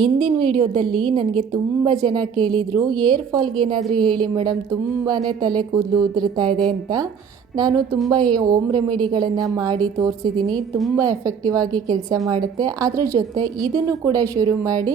ಇಂದಿನ ವಿಡಿಯೋದಲ್ಲಿ ನನಗೆ ತುಂಬ ಜನ ಕೇಳಿದರು, ಏರ್ ಫಾಲ್ಗೆ ಏನಾದರೂ ಹೇಳಿ ಮೇಡಮ್ ತುಂಬಾ ತಲೆ ಕೂದಲು ಉದುರ್ತಾ ಇದೆ ಅಂತ. ನಾನು ತುಂಬ ಓಮ್ ರೆಮಿಡಿಗಳನ್ನು ಮಾಡಿ ತೋರಿಸಿದ್ದೀನಿ, ತುಂಬ ಎಫೆಕ್ಟಿವ್ ಆಗಿ ಕೆಲಸ ಮಾಡುತ್ತೆ. ಅದ್ರ ಜೊತೆ ಇದನ್ನು ಕೂಡ ಶುರು ಮಾಡಿ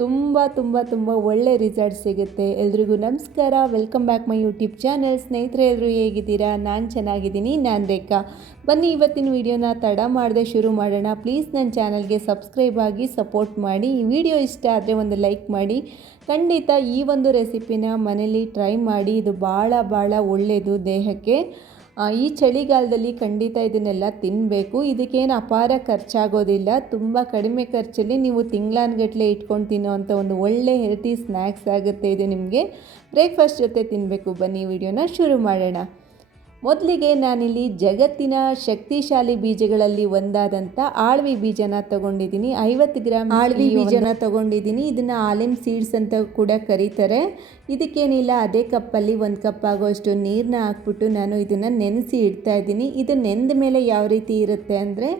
ತುಂಬ ತುಂಬ ತುಂಬ ಒಳ್ಳೆ ರಿಸಲ್ಟ್ ಸಿಗುತ್ತೆ. ಎಲ್ರಿಗೂ ನಮಸ್ಕಾರ. Welcome back my YouTube channel ಸ್ನೇಹಿತರೆ ಎಲ್ಲರೂ ಹೇಗಿದ್ದೀರಾ? ನಾನು ಚೆನ್ನಾಗಿದ್ದೀನಿ. ನಾನು ರೇಖಾ. ಬನ್ನಿ, ಇವತ್ತಿನ ವಿಡಿಯೋನ ತಡ ಮಾಡದೆ ಶುರು ಮಾಡೋಣ. ಪ್ಲೀಸ್ ನನ್ನ ಚಾನಲ್ಗೆ ಸಬ್ಸ್ಕ್ರೈಬ್ ಆಗಿ ಸಪೋರ್ಟ್ ಮಾಡಿ. ಈ ವಿಡಿಯೋ ಇಷ್ಟ ಆದರೆ ಒಂದು ಲೈಕ್ ಮಾಡಿ. ಖಂಡಿತ ಈ ಒಂದು ರೆಸಿಪಿನ ಮನೇಲಿ ಟ್ರೈ ಮಾಡಿ. ಇದು ಭಾಳ ಭಾಳ ಒಳ್ಳೆಯದು ದೇಹಕ್ಕೆ. ಈ ಚಳಿಗಾಲದಲ್ಲಿ ಖಂಡಿತ ಇದನ್ನೆಲ್ಲ ತಿನ್ನಬೇಕು ಇದಕ್ಕೇನು ಅಪಾರ ಖರ್ಚಾಗೋದಿಲ್ಲ. ತುಂಬ ಕಡಿಮೆ ಖರ್ಚಲ್ಲಿ ನೀವು ತಿಂಗಳಾನ್ಗಟ್ಲೆ ಇಟ್ಕೊಂಡು ತಿನ್ನೋ ಅಂಥ ಒಂದು ಒಳ್ಳೆ ಹೆಲ್ತಿ ಸ್ನ್ಯಾಕ್ಸ್ ಆಗುತ್ತೆ ಇದು ನಿಮಗೆ. ಬ್ರೇಕ್ಫಾಸ್ಟ್ ಜೊತೆ ತಿನ್ನಬೇಕು ಬನ್ನಿ ವಿಡಿಯೋನ ಶುರು ಮಾಡೋಣ. ಮೊದಲಿಗೆ ನಾನಿಲ್ಲಿ ಜಗತ್ತಿನ ಶಕ್ತಿಶಾಲಿ ಬೀಜಗಳಲ್ಲಿ ಒಂದಾದಂಥ ಆಳ್ವಿ ಬೀಜನ ತಗೊಂಡಿದ್ದೀನಿ. ಐವತ್ತು ಗ್ರಾಮ್ ಆಳ್ವಿ ಬೀಜನ ತಗೊಂಡಿದ್ದೀನಿ. ಇದನ್ನು ಆಲಿಮ್ ಸೀಡ್ಸ್ ಅಂತ ಕೂಡ ಕರೀತಾರೆ. ಇದಕ್ಕೇನಿಲ್ಲ ಅದೇ ಕಪ್ಪಲ್ಲಿ ಒಂದು ಕಪ್ ಆಗೋಷ್ಟು ನೀರನ್ನ ಹಾಕ್ಬಿಟ್ಟು ನಾನು ಇದನ್ನು ನೆನೆಸಿ ಇಡ್ತಾ ಇದ್ದೀನಿ. ಇದು ನೆಂದ ಮೇಲೆ ಯಾವ ರೀತಿ ಇರುತ್ತೆ ಅಂದರೆ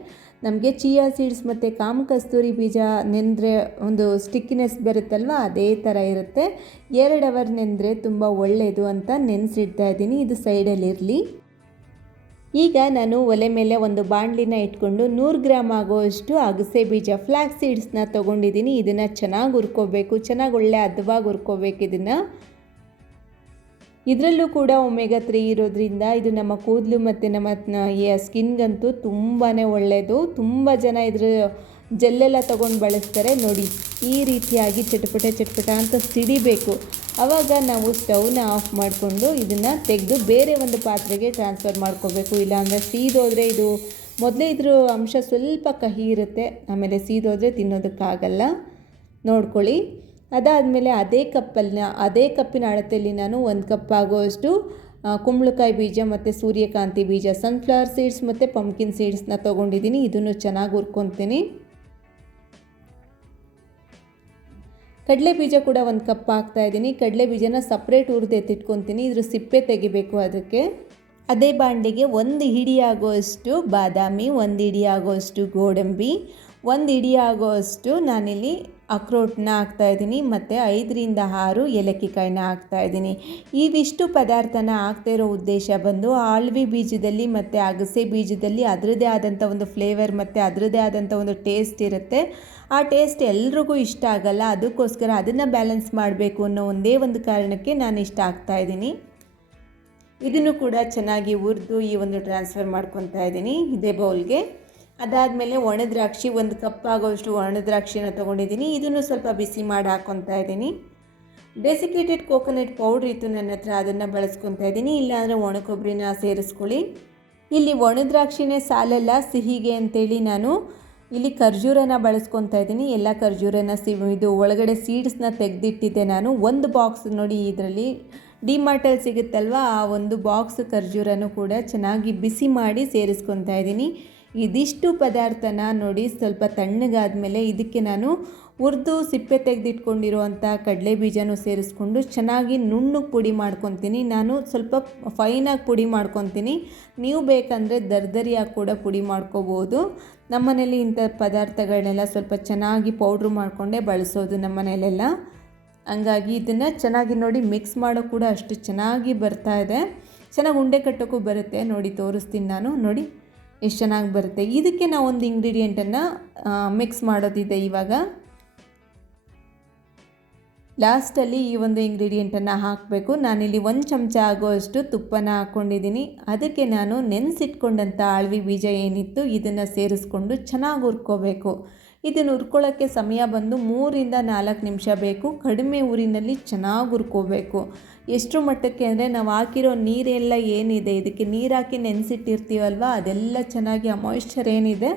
ನಮಗೆ ಚಿಯಾ ಸೀಡ್ಸ್ ಮತ್ತು ಕಾಮ ಕಸ್ತೂರಿ ಬೀಜ ನೆಂದರೆ ಒಂದು ಸ್ಟಿಕ್ಕಿನೆಸ್ ಬರುತ್ತಲ್ವ ಅದೇ ಥರ ಇರುತ್ತೆ. ಎರಡು ಅವರ್ ನೆಂದರೆ ತುಂಬ ಒಳ್ಳೆಯದು ಅಂತ ನೆನೆಸಿಡ್ತಾ ಇದ್ದೀನಿ. ಇದು ಸೈಡಲ್ಲಿರಲಿ. ಈಗ ನಾನು ಒಲೆ ಮೇಲೆ ಒಂದು ಬಾಣಲಿನ ಇಟ್ಕೊಂಡು ನೂರು ಗ್ರಾಮ್ ಆಗೋಷ್ಟು ಅಗಸೆ ಬೀಜ ಫ್ಲ್ಯಾಕ್ ಸೀಡ್ಸ್ನ ತೊಗೊಂಡಿದ್ದೀನಿ. ಇದನ್ನು ಚೆನ್ನಾಗಿ ಹುರ್ಕೋಬೇಕು, ಚೆನ್ನಾಗಿ ಒಳ್ಳೆ ಅದ್ವಾಗಿ ಹುರ್ಕೋಬೇಕು ಇದನ್ನು. ಇದರಲ್ಲೂ ಕೂಡ ಒಮೆಗಾ ತ್ರೀ ಇರೋದ್ರಿಂದ ಇದು ನಮ್ಮ ಕೂದಲು ಮತ್ತು ನಮ್ಮ ಸ್ಕಿನ್ಗಂತೂ ತುಂಬಾ ಒಳ್ಳೆಯದು ತುಂಬ ಜನ ಇದ್ರ ಜೆಲ್ಲೆಲ್ಲ ತೊಗೊಂಡು ಬಳಸ್ತಾರೆ. ನೋಡಿ, ಈ ರೀತಿಯಾಗಿ ಚಟಪಟ ಚಟಪಟ ಅಂತ ಸಿಡಿಬೇಕು. ಆವಾಗ ನಾವು ಸ್ಟವ್ನ ಆಫ್ ಮಾಡಿಕೊಂಡು ಇದನ್ನು ತೆಗೆದು ಬೇರೆ ಒಂದು ಪಾತ್ರೆಗೆ ಟ್ರಾನ್ಸ್ಫರ್ ಮಾಡ್ಕೋಬೇಕು. ಇಲ್ಲಾಂದರೆ ಸೀದೋದ್ರೆ ಇದು ಮೊದಲೇ ಇದ್ರ ಅಂಶ ಸ್ವಲ್ಪ ಕಹಿ ಇರುತ್ತೆ. ಆಮೇಲೆ ಸೀದೋದ್ರೆ ತಿನ್ನೋದಕ್ಕಾಗಲ್ಲ. ನೋಡ್ಕೊಳ್ಳಿ. ಅದಾದಮೇಲೆ ಅದೇ ಕಪ್ಪಲ್ಲಿ ಅದೇ ಕಪ್ಪಿನ ಅಳತೆಯಲ್ಲಿ ನಾನು ಒಂದು ಕಪ್ ಆಗುವಷ್ಟು ಕುಂಬಳಕಾಯಿ ಬೀಜ ಮತ್ತು ಸೂರ್ಯಕಾಂತಿ ಬೀಜ ಸನ್ಫ್ಲವರ್ ಸೀಡ್ಸ್ ಮತ್ತು ಪಂಪ್ಕಿನ್ ಸೀಡ್ಸ್ನ ತೊಗೊಂಡಿದ್ದೀನಿ. ಇದನ್ನು ಚೆನ್ನಾಗಿ ಹುರ್ಕೊತೀನಿ. ಕಡಲೆ ಬೀಜ ಕೂಡ ಒಂದು ಕಪ್ ಹಾಕ್ತಾ ಇದ್ದೀನಿ. ಕಡಲೆ ಬೀಜನ ಸಪ್ರೇಟ್ ಹುರಿದು ಎತ್ತಿಟ್ಕೊತೀನಿ ಇದ್ರ ಸಿಪ್ಪೆ ತೆಗಿಬೇಕು ಅದಕ್ಕೆ. ಅದೇ ಬಾಂಡಿಗೆ ಒಂದು ಹಿಡಿ ಆಗೋಷ್ಟು ಬಾದಾಮಿ, ಒಂದು ಹಿಡಿ ಆಗೋಷ್ಟು ಗೋಡಂಬಿ, ಒಂದು ಹಿಡಿ ಆಗೋಷ್ಟು ನಾನಿಲ್ಲಿ ಅಕ್ರೋಟ್ನ ಹಾಕ್ತಾ ಇದ್ದೀನಿ, ಮತ್ತು ಐದರಿಂದ ಆರು ಏಲಕ್ಕಿಕಾಯಿನ ಹಾಕ್ತಾ ಇದ್ದೀನಿ. ಇವಿಷ್ಟು ಪದಾರ್ಥನ ಹಾಕ್ತಾ ಇರೋ ಉದ್ದೇಶ ಬಂದು ಆಳ್ವಿ ಬೀಜದಲ್ಲಿ ಮತ್ತು ಅಗಸೆ ಬೀಜದಲ್ಲಿ ಅದರದ್ದೇ ಆದಂಥ ಒಂದು ಫ್ಲೇವರ್ ಮತ್ತು ಅದರದ್ದೇ ಆದಂಥ ಒಂದು ಟೇಸ್ಟ್ ಇರುತ್ತೆ. ಆ ಟೇಸ್ಟ್ ಎಲ್ರಿಗೂ ಇಷ್ಟ ಆಗಲ್ಲ, ಅದಕ್ಕೋಸ್ಕರ ಅದನ್ನು ಬ್ಯಾಲೆನ್ಸ್ ಮಾಡಬೇಕು ಅನ್ನೋ ಒಂದೇ ಒಂದು ಕಾರಣಕ್ಕೆ ನಾನು ಇಷ್ಟ ಆಗ್ತಾ ಇದ್ದೀನಿ. ಇದನ್ನು ಕೂಡ ಚೆನ್ನಾಗಿ ಹುರಿದು ಈ ಒಂದು ಟ್ರಾನ್ಸ್ಫರ್ ಮಾಡ್ಕೊತಾ ಇದ್ದೀನಿ, ಇದೇ ಬೌಲ್ಗೆ. ಅದಾದಮೇಲೆ ಒಣ ದ್ರಾಕ್ಷಿ, ಒಂದು ಕಪ್ ಆಗೋಷ್ಟು ಒಣ ದ್ರಾಕ್ಷಿನ ತೊಗೊಂಡಿದ್ದೀನಿ. ಇದನ್ನು ಸ್ವಲ್ಪ ಬಿಸಿ ಮಾಡಿ ಹಾಕ್ಕೊತಾ ಇದ್ದೀನಿ. ಡೆಸಿಕೇಟೆಡ್ ಕೋಕೋನಟ್ ಪೌಡ್ರ್ ಇತ್ತು ನನ್ನ ಹತ್ರ, ಅದನ್ನು ಬಳಸ್ಕೊತಾ ಇದ್ದೀನಿ. ಇಲ್ಲಾಂದರೆ ಒಣ ಕೊಬ್ಬರಿನ ಸೇರಿಸ್ಕೊಳ್ಳಿ. ಇಲ್ಲಿ ಒಣ ದ್ರಾಕ್ಷಿನೇ ಸಾಲಲ್ಲ, ಸಿಹಿಗೆ ಅಂತೇಳಿ ನಾನು ಇಲ್ಲಿ ಖರ್ಜೂರನ ಬಳಸ್ಕೊತಾ ಇದ್ದೀನಿ. ಎಲ್ಲ ಖರ್ಜೂರನ ಸಿ ಇದು ಒಳಗಡೆ ಸೀಡ್ಸ್ನ ತೆಗೆದಿಟ್ಟಿದ್ದೆ ನಾನು. ಒಂದು ಬಾಕ್ಸ್ ನೋಡಿ ಇದರಲ್ಲಿ ಡಿಮಾರ್ಟಲ್ಲಿ ಸಿಗುತ್ತಲ್ವ? ಆ ಒಂದು ಬಾಕ್ಸ್ ಖರ್ಜೂರನೂ ಕೂಡ ಚೆನ್ನಾಗಿ ಬಿಸಿ ಮಾಡಿ ಸೇರಿಸ್ಕೊತಾ ಇದ್ದೀನಿ. ಇದಿಷ್ಟು ಪದಾರ್ಥನ ನೋಡಿ ಸ್ವಲ್ಪ ತಣ್ಣಗಾದ್ಮೇಲೆ ಇದಕ್ಕೆ ನಾನು ಹುರಿದು ಸಿಪ್ಪೆ ತೆಗೆದಿಟ್ಕೊಂಡಿರುವಂಥ ಕಡಲೆ ಬೀಜನೂ ಸೇರಿಸ್ಕೊಂಡು ಚೆನ್ನಾಗಿ ನುಣ್ಣಗೆ ಪುಡಿ ಮಾಡ್ಕೊತೀನಿ. ನಾನು ಸ್ವಲ್ಪ ಫೈನಾಗಿ ಪುಡಿ ಮಾಡ್ಕೊತೀನಿ. ನೀವು ಬೇಕಂದರೆ ದರ್ದರಿಯಾಗಿ ಕೂಡ ಪುಡಿ ಮಾಡ್ಕೋಬೋದು. ನಮ್ಮನೇಲಿ ಇಂಥ ಪದಾರ್ಥಗಳನ್ನೆಲ್ಲ ಸ್ವಲ್ಪ ಚೆನ್ನಾಗಿ ಪೌಡ್ರ್ ಮಾಡಿಕೊಂಡೇ ಬಳಸೋದು ನಮ್ಮ ಮನೆಯಲ್ಲೆಲ್ಲ ಹಂಗಾಗಿ ಇದನ್ನು ಚೆನ್ನಾಗಿ ನೋಡಿ ಮಿಕ್ಸ್ ಮಾಡೋ ಕೂಡ ಅಷ್ಟು ಚೆನ್ನಾಗಿ ಬರ್ತಾ ಇದೆ. ಚೆನ್ನಾಗಿ ಉಂಡೆ ಕಟ್ಟೋಕ್ಕೂ ಬರುತ್ತೆ. ನೋಡಿ ತೋರಿಸ್ತೀನಿ ನಾನು. ನೋಡಿ. ಎಷ್ಟು ಚೆನ್ನಾಗಿ ಬರುತ್ತೆ. ಇದಕ್ಕೆ ನಾವು ಒಂದು ಇಂಗ್ರೀಡಿಯೆಂಟನ್ನು ಮಿಕ್ಸ್ ಮಾಡೋದಿದೆ ಇವಾಗ. ಲಾಸ್ಟಲ್ಲಿ ಈ ಒಂದು ಇಂಗ್ರೀಡಿಯೆಂಟನ್ನು ಹಾಕಬೇಕು. ನಾನಿಲ್ಲಿ ಒಂದು ಚಮಚ ಆಗೋಷ್ಟು ತುಪ್ಪನ ಹಾಕ್ಕೊಂಡಿದ್ದೀನಿ ಅದಕ್ಕೆ ನಾನು ನೆನೆಸಿಟ್ಕೊಂಡಂಥ ಆಳ್ವಿ ಬೀಜ ಏನಿತ್ತು ಇದನ್ನು ಸೇರಿಸ್ಕೊಂಡು ಚೆನ್ನಾಗಿ ಹುರ್ಕೋಬೇಕು. ಇದನ್ನು ಹುರ್ಕೊಳ್ಳೋಕ್ಕೆ ಸಮಯ ಬಂದು ಮೂರಿಂದ ನಾಲ್ಕು ನಿಮಿಷ ಬೇಕು. ಕಡಿಮೆ ಊರಿನಲ್ಲಿ ಚೆನ್ನಾಗಿ ಹುರ್ಕೋಬೇಕು. ಎಷ್ಟು ಮಟ್ಟಕ್ಕೆ ಅಂದರೆ ನಾವು ಹಾಕಿರೋ ನೀರೆಲ್ಲ ಏನಿದೆ, ಇದಕ್ಕೆ ನೀರು ಹಾಕಿ ನೆನೆಸಿಟ್ಟಿರ್ತೀವಲ್ವ, ಅದೆಲ್ಲ ಚೆನ್ನಾಗಿ ಆ ಮಾಯಿಶ್ಚರ್ ಏನಿದೆ,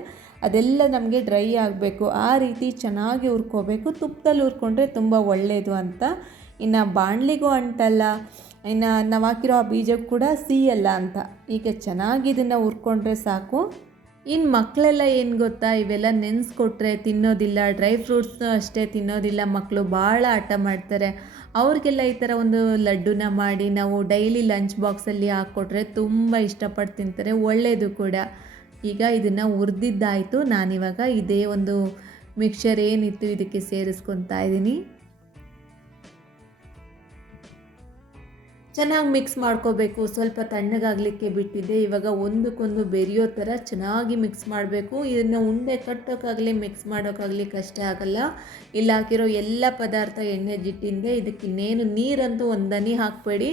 ಅದೆಲ್ಲ ನಮಗೆ ಡ್ರೈ ಆಗಬೇಕು. ಆ ರೀತಿ ಚೆನ್ನಾಗಿ ಹುರ್ಕೋಬೇಕು. ತುಪ್ಪದಲ್ಲಿ ಹುರ್ಕೊಂಡ್ರೆ ತುಂಬ ಒಳ್ಳೆಯದು ಅಂತ. ಇನ್ನು ಬಾಣಲಿಗೂ ಅಂಟಲ್ಲ ಇನ್ನು ನಾವು ಹಾಕಿರೋ ಆ ಬೀಜಕ್ಕೆ ಕೂಡ ಸಿಹಿಯಲ್ಲ ಅಂತ. ಈಗ ಚೆನ್ನಾಗಿ ಇದನ್ನು ಹುರ್ಕೊಂಡ್ರೆ ಸಾಕು. ಇನ್ನು ಮಕ್ಕಳೆಲ್ಲ ಏನು ಗೊತ್ತಾ? ಇವೆಲ್ಲ ನೆನೆಸ್ಕೊಟ್ರೆ ತಿನ್ನೋದಿಲ್ಲ, ಡ್ರೈ ಫ್ರೂಟ್ಸ್ನು ಅಷ್ಟೇ ತಿನ್ನೋದಿಲ್ಲ ಮಕ್ಕಳು ಭಾಳ ಆಟ ಮಾಡ್ತಾರೆ. ಅವ್ರಿಗೆಲ್ಲ ಈ ಥರ ಒಂದು ಲಡ್ಡುನ ಮಾಡಿ ನಾವು ಡೈಲಿ ಲಂಚ್ ಬಾಕ್ಸಲ್ಲಿ ಹಾಕ್ಕೊಟ್ರೆ ತುಂಬ ಇಷ್ಟಪಟ್ಟು ತಿಂತಾರೆ ಒಳ್ಳೆಯದು ಕೂಡ. ಈಗ ಇದನ್ನು ಹುರಿದಿದ್ದಾಯಿತು ನಾನಿವಾಗ ಇದೇ ಒಂದು ಮಿಕ್ಸರ್ ಏನಿತ್ತು ಇದಕ್ಕೆ ಸೇರಿಸ್ಕೊತಾ ಇದ್ದೀನಿ. ಚೆನ್ನಾಗಿ ಮಿಕ್ಸ್ ಮಾಡ್ಕೋಬೇಕು. ಸ್ವಲ್ಪ ತಣ್ಣಗಾಗಲಿಕ್ಕೆ ಬಿಟ್ಟಿದ್ದೆ ಇವಾಗ ಒಂದಕ್ಕೊಂದು ಬೆರೆಯೋ ಥರ ಚೆನ್ನಾಗಿ ಮಿಕ್ಸ್ ಮಾಡಬೇಕು. ಇದನ್ನು ಉಂಡೆ ಕಟ್ಟೋಕ್ಕಾಗಲಿ ಮಿಕ್ಸ್ ಮಾಡೋಕ್ಕಾಗಲಿ ಕಷ್ಟ ಆಗಲ್ಲ. ಇಲ್ಲಿ ಹಾಕಿರೋ ಎಲ್ಲ ಪದಾರ್ಥ ಎಣ್ಣೆ ಜಿಟ್ಟಿಂದೆ. ಇದಕ್ಕೆ ಇನ್ನೇನು ನೀರಂತೂ ಒಂದನಿ ಹಾಕಬೇಡಿ.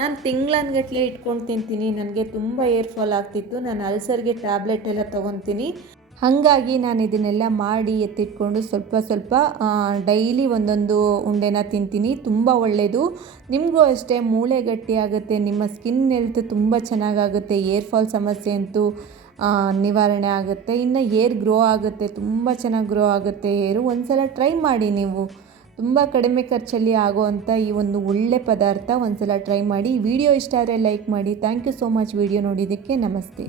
ನಾನು ತಿಂಗಳನ್ಗಟ್ಲೆ ಇಟ್ಕೊಂಡು ತಿಂತೀನಿ. ನನಗೆ ತುಂಬ ಏರ್ಫಾಲ್ ಆಗ್ತಿತ್ತು. ನಾನು ಅಲ್ಸರ್ಗೆ ಟ್ಯಾಬ್ಲೆಟ್ ಎಲ್ಲ ತೊಗೊತೀನಿ. ಹಾಗಾಗಿ ನಾನು ಇದನ್ನೆಲ್ಲ ಮಾಡಿ ಎತ್ತಿಟ್ಕೊಂಡು ಸ್ವಲ್ಪ ಸ್ವಲ್ಪ ಡೈಲಿ ಒಂದೊಂದು ಉಂಡೆನ ತಿಂತೀನಿ. ತುಂಬ ಒಳ್ಳೆಯದು ನಿಮಗೂ ಅಷ್ಟೇ ಮೂಳೆ ಗಟ್ಟಿ ಆಗುತ್ತೆ, ನಿಮ್ಮ ಸ್ಕಿನ್ ಹೆಲ್ತ್ ತುಂಬ ಚೆನ್ನಾಗಾಗುತ್ತೆ, ಏರ್ ಫಾಲ್ ಸಮಸ್ಯೆ ಅಂತೂ ನಿವಾರಣೆ ಆಗುತ್ತೆ. ಇನ್ನು ಏರ್ ಗ್ರೋ ಆಗುತ್ತೆ, ತುಂಬ ಚೆನ್ನಾಗಿ ಗ್ರೋ ಆಗುತ್ತೆ ಏರು. ಒಂದು ಸಲ ಟ್ರೈ ಮಾಡಿ ನೀವು. ತುಂಬ ಕಡಿಮೆ ಖರ್ಚಲ್ಲಿ ಆಗೋವಂಥ ಈ ಒಂದು ಒಳ್ಳೆ ಪದಾರ್ಥ ಒಂದು ಸಲ ಟ್ರೈ ಮಾಡಿ. ವಿಡಿಯೋ ಇಷ್ಟ ಆದರೆ ಲೈಕ್ ಮಾಡಿ. Thank you so much. Video ನೋಡಿದ್ದಕ್ಕೆ ನಮಸ್ತೆ.